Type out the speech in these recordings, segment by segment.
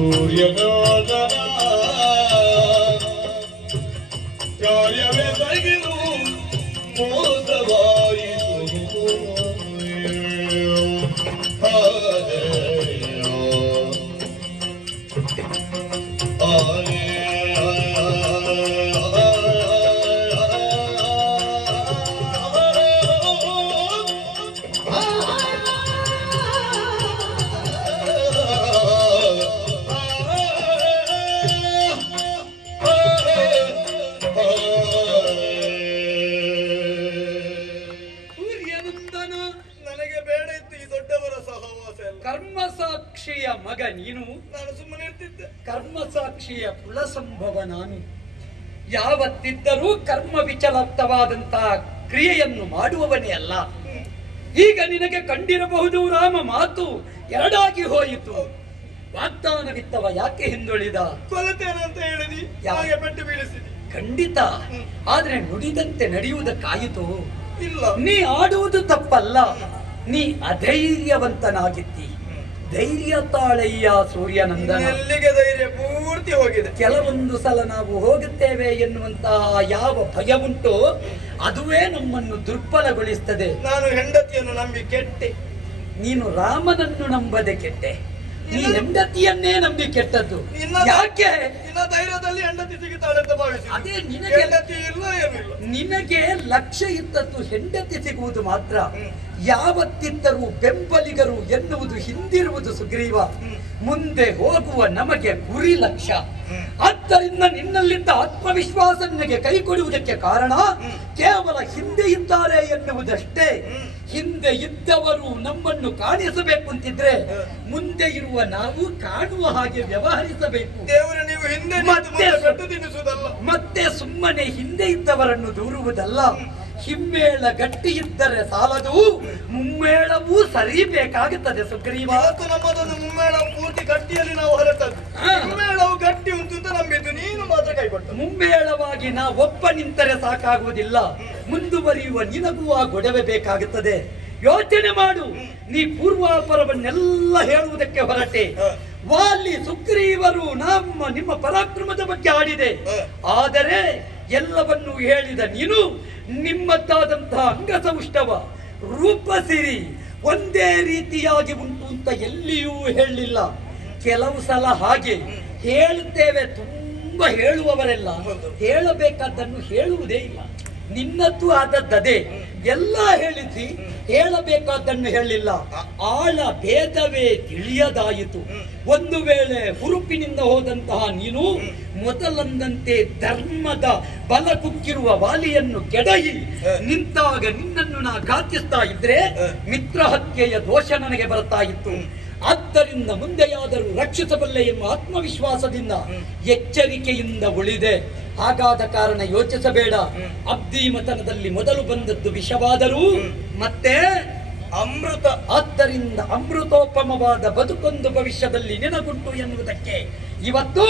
ಸೂರ್ಯನಾದನ ಕಾರ್ಯವೇ ತಗಿದು ಮೋಸವಾಯಿತು ಕರ್ಮಸಾಕ್ಷಿಯ ಮಗ ನೀನು, ನಾನು ಸುಮ್ಮನೆ ಇರ್ತಿದ್ದೆ. ಕರ್ಮಸಾಕ್ಷಿಯ ಕುಲಸಂಭವ ನಾನು. ಯಾವತ್ತಿದ್ದರೂ ಕರ್ಮ ವಿಚಲಿತವಾದಂತಹ ಕ್ರಿಯೆಯನ್ನು ಮಾಡುವವನೇ ಅಲ್ಲ. ಈಗ ನಿನಗೆ ಕಂಡಿರಬಹುದು ರಾಮ ಮಾತು ಎರಡಾಗಿ ಹೋಯಿತು. ವಾಗ್ದಾನವಿತ್ತವ ಯಾಕೆ ಹಿಂದುಳಿದ? ಕೊಲತೇನೆ ಅಂತ ಹೇಳಿದಿ, ಯಾಕೆ ಪೆಟ್ಟು ಬೀಳಿಸಿದಿ? ಖಂಡಿತ. ಆದ್ರೆ ನುಡಿದಂತೆ ನಡೆಯುವುದಕ್ಕಾಯಿತು ಇಲ್ಲ. ನೀ ಆಡುವುದು ತಪ್ಪಲ್ಲ, ನೀ ಅಧೈರ್ಯವಂತನಾಗಿದ್ದಿ. ಧೈರ್ಯ ತಾಳಯ್ಯ ಸೂರ್ಯನಂದನ. ಎಲ್ಲಿಗೆ ಧೈರ್ಯ ಪೂರ್ತಿ ಹೋಗಿದೆ. ಕೆಲವೊಂದು ಸಲ ನಾವು ಹೋಗುತ್ತೇವೆ ಎನ್ನುವಂತಹ ಯಾವ ಭಯ ಉಂಟು ಅದುವೇ ನಮ್ಮನ್ನು ದುರ್ಬಲಗೊಳಿಸ್ತದೆ. ನಾನು ಹೆಂಡತಿಯನ್ನು ನಂಬಿ ಕೆಟ್ಟೆ. ನೀನು ರಾಮನನ್ನು ನಂಬದೆ ಕೆಟ್ಟೆ, ನೀ ಹೆಂಡತಿಯನ್ನೇ ನಂಬಿ ಕೆಟ್ಟದ್ದು. ಯಾಕೆ? ನಿನ್ನ ಧೈರ್ಯದಲ್ಲಿ ಹೆಂಡತಿ ಸಿಗುತ್ತಾಳೆ ಅಂತ ಭಾವಿಸಿ. ಅದೇ ನಿನಗೆ ಹೆಂಡತಿ ಇಲ್ಲ, ಏನಿಲ್ಲ. ನಿನಗೆ ಲಕ್ಷ್ಯ ಇದ್ದದ್ದು ಹೆಂಡತಿ ಸಿಗುವುದು ಮಾತ್ರ. ಯಾವತ್ತಿದ್ದರೂ ಬೆಂಬಲಿಗರು ಎನ್ನುವುದು ಹಿಂದಿರುವುದು ಸುಗ್ರೀವ. ಮುಂದೆ ಹೋಗುವ ನಮಗೆ ಗುರಿ ಲಕ್ಷ್ಯ. ಆದ್ದರಿಂದ ನಿನ್ನಲ್ಲಿದ್ದ ಆತ್ಮವಿಶ್ವಾಸ ನಿನಗೆ ಕೈ ಕೊಡುವುದಕ್ಕೆ ಕಾರಣ ಕೇವಲ ಹಿಂದೆ ಇದ್ದಾರೆ ಎನ್ನುವುದಷ್ಟೇ. ಹಿಂದೆ ಇದ್ದವರು ನಮ್ಮನ್ನು ಕಾಣಿಸಬೇಕು ಅಂತಿದ್ರೆ ಮುಂದೆ ಇರುವ ನಾವು ಕಾಣುವ ಹಾಗೆ ವ್ಯವಹರಿಸಬೇಕು. ದೇವರೇ, ನೀವು ಹಿಂದೆ ಮತ್ತೆ ಸುಮ್ಮನೆ ಹಿಂದೆ ಇದ್ದವರನ್ನು ದೂರುವುದಲ್ಲ. ಹಿಮ್ಮೇಳ ಗಟ್ಟಿ ಇದ್ದರೆ ಸಾಲದು, ಮುಮ್ಮೇಳವೂ ಸರಿಬೇಕಾಗುತ್ತದೆ ಸುಗ್ರೀವ. ನಮ್ಮದೊಂದು ಮುಮ್ಮೇಳ ಪೂರ್ತಿ ಗಟ್ಟಿಯಲ್ಲಿ ನಾವು ಹೊರಟದ್ದು. ಮುಮ್ಮೇಳವು ಗಟ್ಟಿ ಉಂಟು ಅಂತ ನಂಬಿದ್ದು, ನೀನು ಮಾತ್ರ ಕೈಗೊಟ್ಟು. ಮುಮ್ಮೇಳವಾಗಿ ನಾ ಒಬ್ಬ ನಿಂತರೆ ಸಾಕಾಗುವುದಿಲ್ಲ, ಮುಂದುವರಿಯುವ ನಿನಗೂ ಆ ಗೊಡವೆ ಬೇಕಾಗುತ್ತದೆ. ಯೋಚನೆ ಮಾಡು. ನೀ ಪೂರ್ವಾಪರವನ್ನೆಲ್ಲ ಹೇಳುವುದಕ್ಕೆ ಹೊರಟೆ. ವಾಲಿ ಸುಗ್ರೀವರು ನಿಮ್ಮ ಪರಾಕ್ರಮದ ಬಗ್ಗೆ ಆಡಿದೆ. ಆದರೆ ಎಲ್ಲವನ್ನೂ ಹೇಳಿದ ನೀನು ನಿಮ್ಮದ್ದಾದಂತಹ ಅಂಗಸೌಷ್ಠವ, ರೂಪಸಿರಿ ಒಂದೇ ರೀತಿಯಾಗಿ ಉಂಟು ಅಂತ ಎಲ್ಲಿಯೂ ಹೇಳಲಿಲ್ಲ. ಕೆಲವು ಸಲ ಹಾಗೆ ಹೇಳುತ್ತೇವೆ, ತುಂಬಾ ಹೇಳುವವರೆಲ್ಲ ಹೇಳಬೇಕಾದ್ದನ್ನು ಹೇಳುವುದೇ ಇಲ್ಲ. ನಿನ್ನದ್ದು ಆದದ್ದದೇ, ಎಲ್ಲ ಹೇಳಿಸಿ ಹೇಳಬೇಕಾದ್ದನ್ನು ಹೇಳಿಲ್ಲ. ಆಳ ಭೇದವೇ ತಿಳಿಯದಾಯಿತು. ಒಂದು ವೇಳೆ ಹುರುಪಿನಿಂದ ಹೋದಂತಹ ನೀನು ಮೊದಲಂದಂತೆ ಧರ್ಮದ ಬಲ ಕುಕ್ಕಿರುವ ವಾಲಿಯನ್ನು ಕೆಡಹಿ ನಿಂತಾಗ ನಿನ್ನನ್ನು ನಾ ಘಾತಿಸ್ತಾ ಇದ್ರೆ ಮಿತ್ರ ಹತ್ಯೆಯ ದೋಷ ನನಗೆ ಬರ್ತಾ ಇತ್ತು. ಆದ್ದರಿಂದ ಮುಂದೆಯಾದರೂ ರಕ್ಷಿಸಬಲ್ಲೆ ಎಂಬ ಆತ್ಮವಿಶ್ವಾಸದಿಂದ ಎಚ್ಚರಿಕೆಯಿಂದ ಉಳಿದೆ. ಹಾಗಾದ ಕಾರಣ ಯೋಚಿಸಬೇಡ. ಅಬ್ಧಿಮತನದಲ್ಲಿ ಮೊದಲು ಬಂದದ್ದು ವಿಷವಾದರೂ ಮತ್ತೆ ಅಮೃತ. ಆದ್ದರಿಂದ ಅಮೃತೋಪಮವಾದ ಬದುಕೊಂದು ಭವಿಷ್ಯದಲ್ಲಿ ನಿನಗುಂಟು ಎನ್ನುವುದಕ್ಕೆ ಇವತ್ತು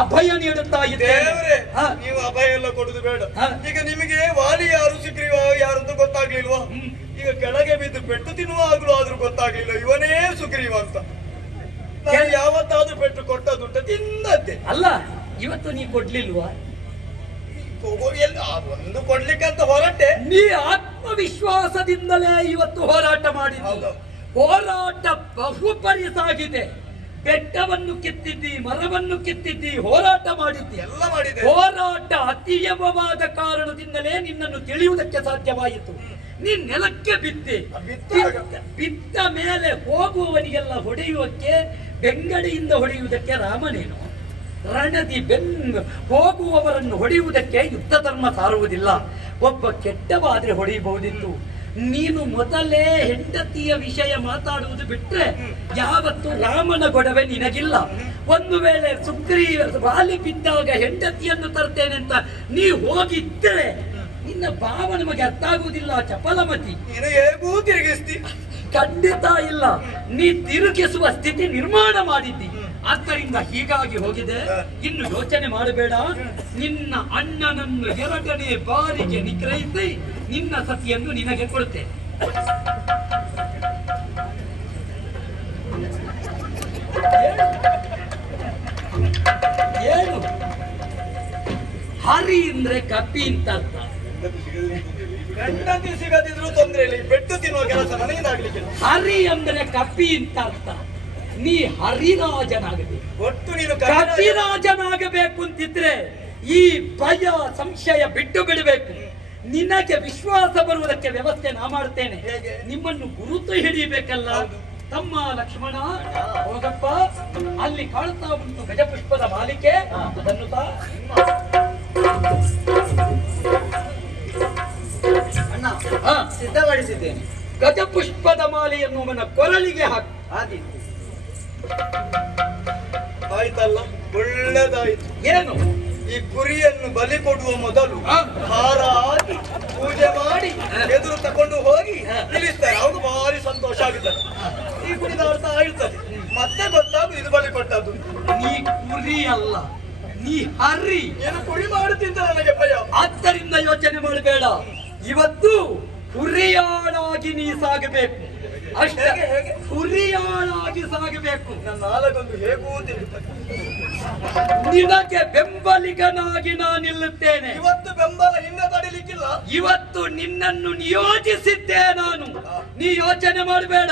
ಅಭಯ ನೀಡುತ್ತಾ ಇದ್ದೇವೆ. ನೀವು ಅಭಯ ಎಲ್ಲ ಕೊಡುದು ಬೇಡ. ಈಗ ನಿಮಗೆ ವಾಲಿ ಯಾರು, ಸುಗ್ರೀವ ಯಾರು ಅಂತ ಗೊತ್ತಾಗ್ಲಿಲ್ವಾ? ಈಗ ಕೆಳಗೆ ಬಿದ್ದು ಪೆಟ್ಟು ತಿನ್ನುವಾಗಲೂ ಆದ್ರೂ ಗೊತ್ತಾಗ್ಲಿಲ್ಲ ಇವನೇ ಸುಗ್ರೀವ ಅಂತ. ನಾನು ಯಾವತ್ತಾದ್ರೂ ಪೆಟ್ಟು ಕೊಟ್ಟದುಂಟ, ತಿಂದದ್ದೆ ಅಲ್ಲ. ಇವತ್ತು ನೀ ಕೊಡ್ಲಿಲ್ವಾ? ಒಂದು ಕೊಡ್ಲಿಕ್ಕಂತ ಹೊರಟೆ. ನೀ ಆತ್ಮವಿಶ್ವಾಸದಿಂದಲೇ ಇವತ್ತು ಹೋರಾಟ ಮಾಡಿದ್ದು. ಹೋರಾಟ ಬಹುಪರಿಸಾಗಿದೆ. ಬೆಟ್ಟವನ್ನು ಕಿತ್ತಿದ್ದಿ, ಮರವನ್ನು ಕಿತ್ತಿದ್ದಿ, ಹೋರಾಟ ಮಾಡಿದ್ದಿ, ಎಲ್ಲ ಮಾಡಿದೆ. ಹೋರಾಟ ಅತೀವವಾದ ಕಾರಣದಿಂದಲೇ ನಿನ್ನನ್ನು ತಿಳಿಯುವುದಕ್ಕೆ ಸಾಧ್ಯವಾಯಿತು. ನೀನ್ ನೆಲಕ್ಕೆ ಬಿದ್ದೆ. ಬಿದ್ದ ಮೇಲೆ ಹೋಗುವವನಿಗೆಲ್ಲ ಹೊಡೆಯುವಕ್ಕೆ, ಬೆಂಗಡಿಯಿಂದ ಹೊಡೆಯುವುದಕ್ಕೆ ರಾಮನೇನು? ರಣದಿ ಹೋಗುವವರನ್ನು ಹೊಡೆಯುವುದಕ್ಕೆ ಯುದ್ಧ ಧರ್ಮ ಸಾರುವುದಿಲ್ಲ. ಒಬ್ಬ ಕೆಟ್ಟವಾದ್ರೆ ಹೊಡೆಯಬಹುದಿತ್ತು. ನೀನು ಮೊದಲೇ ಹೆಂಡತಿಯ ವಿಷಯ ಮಾತಾಡುವುದು ಬಿಟ್ರೆ ಯಾವತ್ತು ರಾಮನ ಗೊಡವೆ ನಿನಗಿಲ್ಲ. ಒಂದು ವೇಳೆ ಸುಗ್ರೀವ ವಾಲಿ ಬಿದ್ದಾಗ ಹೆಂಡತಿಯನ್ನು ತರ್ತೇನೆ ಅಂತ ನೀ ಹೋಗಿದ್ದರೆ ನಿನ್ನ ಭಾವ ನಮಗೆ ಅರ್ಥ ಆಗುವುದಿಲ್ಲ. ಚಪಲಮತಿ. ಹೇಗೂ ತಿರುಗಿಸ್ತಿ? ಖಂಡಿತ ಇಲ್ಲ. ನೀ ತಿರುಗಿಸುವ ಸ್ಥಿತಿ ನಿರ್ಮಾಣ ಮಾಡಿದ್ದಿ. ಆದ್ದರಿಂದ ಹೀಗಾಗಿ ಹೋಗಿದೆ. ಇನ್ನು ಯೋಚನೆ ಮಾಡಬೇಡ. ನಿನ್ನ ಅಣ್ಣನನ್ನು ಎರಡನೇ ಬಾರಿಗೆ ನಿಗ್ರಹಿಸಿ ನಿನ್ನ ಸತಿಯನ್ನು ನಿನಗೆ ಕೊಡುತ್ತೆ. ಹರಿ ಅಂದ್ರೆ ಕಪಿ ಅಂತ ಅರ್ಥ. ಹೆಂಡತಿ ಸಿಗದಿದ್ರು ತೊಂದ್ರೆ ಇಲ್ಲ, ಈ ಬೆಟ್ಟು ತಿನ್ನುವ ಕೆಲಸ ನನಗಿಂದಾಗ್ಲಿಕ್ಕಿಲ್ಲ. ಹರಿ ಅಂದ್ರೆ ಕಪಿ ಅಂತ ಅರ್ಥ. ನೀ ಹರಿರಾಜನಾಗಬೇಕು. ಒಟ್ಟು ನೀನು ಕಪಿರಾಜನಾಗಬೇಕು ಅಂತಿದ್ರೆ ಈ ಭಯ ಸಂಶಯ ಬಿಟ್ಟು ಬಿಡಬೇಕು. ನಿನಗೆ ವಿಶ್ವಾಸ ಬರುವುದಕ್ಕೆ ವ್ಯವಸ್ಥೆ ನಾ ಮಾಡ್ತೇನೆ. ಹೇಗೆ? ನಿಮ್ಮನ್ನು ಗುರುತು ಹಿಡಿಯಬೇಕಲ್ಲ. ತಮ್ಮ ಲಕ್ಷ್ಮಣ, ಹೋಗಪ್ಪ, ಅಲ್ಲಿ ಕಾಣ್ತಾ ಉಂಟು ಗಜಪುಷ್ಪದ ಮಾಲಿಕೆ, ಅದನ್ನು ಅಣ್ಣ ಸಿದ್ಧಪಡಿಸಿದ್ದೇನೆ. ಗಜಪುಷ್ಪದ ಮಾಲೆಯನ್ನು ಅವನ ಕೊರಳಿಗೆ ಹಾಕಿ. ಆಯ್ತಲ್ಲ, ಒಳ್ಳೆದಾಯ್ತು. ಏನು? ಈ ಕುರಿಯನ್ನು ಬಲಿ ಕೊಡುವ ಮೊದಲು ಹಾರ ಹಾಕಿ ಪೂಜೆ ಮಾಡಿ ಎದುರು ತಕೊಂಡು ಹೋಗಿ ನಿಲ್ಲಿಸ್ತಾರೆ. ಅವಾಗ ಭಾರಿ ಸಂತೋಷ ಆಗುತ್ತದೆ. ಈ ಕುರಿದ ಅರ್ಥ ಆಗಿರ್ತದೆ. ಮತ್ತೆ ಗೊತ್ತಾಗು ಇದು ಬಲಿ ಕೊಟ್ಟದ್ದು. ನೀ ಕುರಿ ಅಲ್ಲ, ನೀ ಹರಿ. ಏನು ಕುರಿ ಮಾಡುತ್ತಿದ್ದ ನನಗೆ ಭಯ. ಆದ್ದರಿಂದ ಯೋಚನೆ ಮಾಡಬೇಡ. ಇವತ್ತು ಹುರಿಯಾಳಾಗಿ ನೀ ಸಾಗಬೇಕು. ಅಷ್ಟೇ, ಹುರಿಯಾಳಾಗಿ ಸಾಗಬೇಕು. ನನ್ನ ನಾಲಗೊಂದು ಹೇಗೂ ತಿರುಗುತ್ತದೆ. ನಿನಗೆ ಬೆಂಬಲಿಗನಾಗಿ ನಾನು ನಿಲ್ಲುತ್ತೇನೆ. ಇವತ್ತು ಬೆಂಬಲ ಹಿಂದೆ ತಡಿಲಿಕ್ಕಿಲ್ಲ. ಇವತ್ತು ನಿನ್ನನ್ನು ನಿಯೋಜಿಸಿದ್ದೆ ನಾನು. ನೀ ಯೋಚನೆ ಮಾಡಬೇಡ.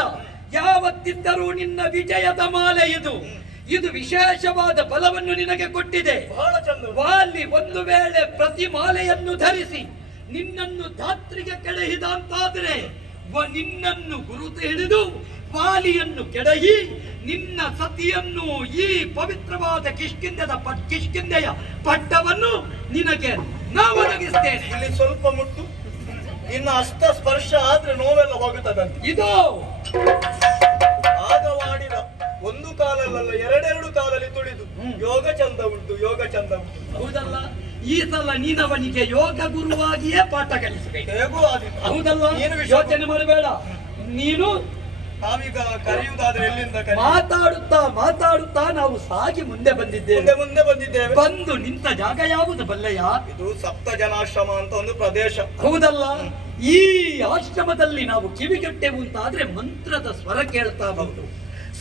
ಯಾವತ್ತಿದ್ದರೂ ನಿನ್ನ ವಿಜಯದ ಮಾಲೆ ಇದು. ಇದು ವಿಶೇಷವಾದ ಬಲವನ್ನು ನಿನಗೆ ಕೊಟ್ಟಿದೆ. ಬಹಳ ಚಂದ. ವಾಲಿ ಒಂದು ವೇಳೆ ಪ್ರತಿ ಮಾಲೆಯನ್ನು ಧರಿಸಿ ನಿನ್ನನ್ನು ಧಾತ್ರಿಗೆ ಕೆಡಹಿದ ಅಂತಾದರೆ ನಿನ್ನನ್ನು ಗುರುತು ಹಿಡಿದು ವಾಲಿಯನ್ನು ಕೆಡಹಿ ನಿನ್ನ ಸತಿಯನ್ನು ಈ ಪವಿತ್ರವಾದ ಕಿಷ್ಕಿಂದೆಯ ಪಟ್ಟವನ್ನು ನಿನಗೆ ನಾವು ಒದಗಿಸ್ತೇನೆ. ಇಲ್ಲಿ ಸ್ವಲ್ಪ ಮುಟ್ಟು, ಇನ್ನು ಅಷ್ಟ ಸ್ಪರ್ಶ ಆದ್ರೆ ನೋವೆಲ್ಲ ಹೋಗುತ್ತದಂತೆ. ಇದು ಆಗ ಮಾಡಿದ ಒಂದು ಕಾಲಲ್ಲ, ಎರಡೆರಡು ಕಾಲಲ್ಲಿ ತುಳಿದು ಯೋಗ ಚಂದ ಉಂಟು, ಯೋಗ ಚಂದ ಉಂಟು. ಹೌದಲ್ಲ? ಈ ಸಲ ನೀನವನಿಗೆ ಯೋಗ ಗುರುವಾಗಿಯೇ ಪಾಠ ಕಲಿಸಬೇಕು. ಹೇಗೂ ಆದಿತ್ತು. ಹೌದಲ್ಲ? ನೀನು ಯೋಚನೆ ಮಾಡಬೇಡ. ನೀನು ನಾವೀಗ ಕರೆಯುವುದಾದ್ರೆ ಎಲ್ಲಿಂದ ಮಾತಾಡುತ್ತಾ ನಾವು ಸಾಗಿ ಮುಂದೆ ಬಂದಿದ್ದೇವೆ. ಮುಂದೆ ಬಂದಿದ್ದೇವೆ. ಬಂದು ನಿಂತ ಜಾಗ ಯಾವುದು ಬಲ್ಲೆಯ? ಇದು ಸಪ್ತ ಜನಾಶ್ರಮ ಅಂತ ಒಂದು ಪ್ರದೇಶ. ಹೌದಲ್ಲ? ಈ ಆಶ್ರಮದಲ್ಲಿ ನಾವು ಕಿವಿಗೆಟ್ಟೆವು ಅಂತಾದ್ರೆ ಮಂತ್ರದ ಸ್ವರ ಕೇಳ್ತಾ ಬಂತು.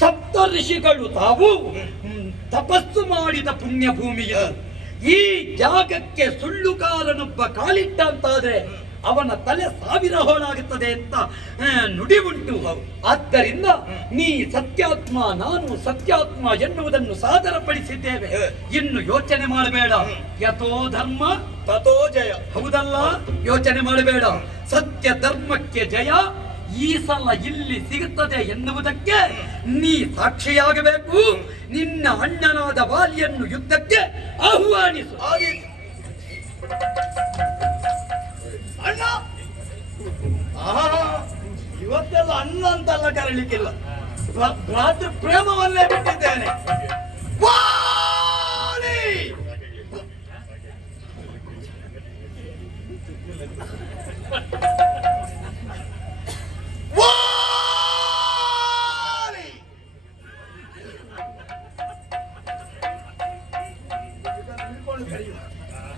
ಸಪ್ತ ಋಷಿಗಳು ತಾವು ತಪಸ್ಸು ಮಾಡಿದ ಪುಣ್ಯ ಭೂಮಿ ಇದು. ಈ ಜಾಗಕ್ಕೆ ಸುಳ್ಳುಗಾರನೊಬ್ಬ ಕಾಲಿಟ್ಟ ಅಂತಾದ್ರೆ ಅವನ ತಲೆ 1000 ಹೋಳಾಗುತ್ತದೆ ಅಂತ ನುಡಿ ಉಂಟು. ಆದ್ದರಿಂದ ನೀ ಸತ್ಯಾತ್ಮ, ನಾನು ಸತ್ಯಾತ್ಮ ಎನ್ನುವುದನ್ನು ಸಾದರಪಡಿಸಿದ್ದೇವೆ. ಇನ್ನು ಯೋಚನೆ ಮಾಡಬೇಡ. ಯಥೋ ಧರ್ಮ ತಥೋ ಜಯ. ಹೌದಲ್ಲ? ಯೋಚನೆ ಮಾಡಬೇಡ. ಸತ್ಯ ಧರ್ಮಕ್ಕೆ ಜಯ ಈ ಸಲ ಇಲ್ಲಿ ಸಿಗುತ್ತದೆ ಎನ್ನುವುದಕ್ಕೆ ನೀ ಸಾಕ್ಷಿಯಾಗಬೇಕು. ನಿನ್ನ ಅಣ್ಣನಾದ ವಾಲಿಯನ್ನು ಯುದ್ಧಕ್ಕೆ ಆಹ್ವಾನಿಸು. ಅಣ್ಣ, ಇವತ್ತೆಲ್ಲ ಅಣ್ಣ ಅಂತೆಲ್ಲ ಕರೀಲಿಕ್ಕಿಲ್ಲ. ರಾತ್ರಿ ಪ್ರೇಮವನ್ನೇ ಬಿಟ್ಟಿದ್ದೇನೆ.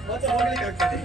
ಮತ್ತೆ ಹೋಗ್ಲಿಕ್ಕೆ ಆಗ್ತದೆ.